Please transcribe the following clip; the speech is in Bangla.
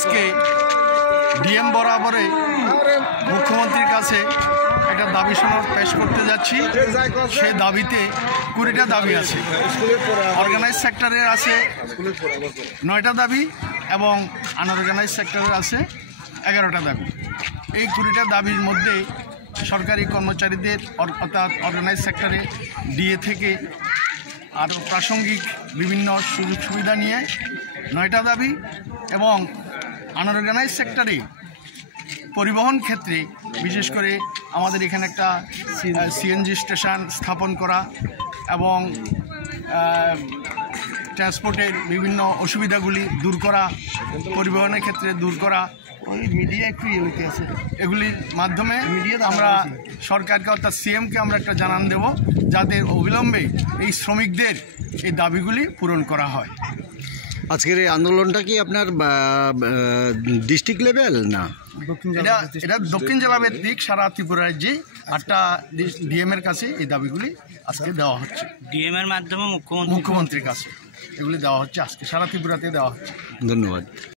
আজকে ডিএম বরাবরে মুখ্যমন্ত্রীর কাছে একটা দাবি সনদ পেশ করতে যাচ্ছি। সে দাবিতে 20টা দাবি আছে। অর্গানাইজ সেক্টরের আছে 9টা দাবি এবং আনঅর্গানাইজ সেক্টরের আছে 11টা দাবি। এই 20টা দাবির মধ্যে সরকারি কর্মচারীদের অর্থাৎ অর্গানাইজ সেক্টরে ডিএ থেকে আরও প্রাসঙ্গিক বিভিন্ন সুযোগ সুবিধা নিয়ে 9টা দাবি এবং আনঅর্গানাইজ সেক্টরে পরিবহন ক্ষেত্রে বিশেষ করে আমাদের এখানে একটা সিএনজি স্টেশন স্থাপন করা এবং ট্রান্সপোর্টের বিভিন্ন অসুবিধাগুলি দূর করা, পরিবহনের ক্ষেত্রে দূর করা, ওই মিডিয়া একটু হইতে আছে, এগুলির মাধ্যমে আমরা সরকারকে অর্থাৎ সিএমকে আমরা একটা জানান দেব যাতে অবিলম্বে এই শ্রমিকদের এই দাবিগুলি পূরণ করা হয়। আজকের এই আন্দোলনটা কি আপনার ডিস্ট্রিক্ট লেভেল না? এটা দক্ষিণ জেলা ভিত্তিক সারা ত্রিপুরা রাজ্যে 8টা ডিএমের কাছে এই দাবিগুলি আজকে দেওয়া হচ্ছে। ডিএমের মাধ্যমে মুখ্যমন্ত্রীর মুখ্যমন্ত্রীর কাছে এগুলি দেওয়া হচ্ছে, আজকে সারা ত্রিপুরাতে দেওয়া হচ্ছে। ধন্যবাদ।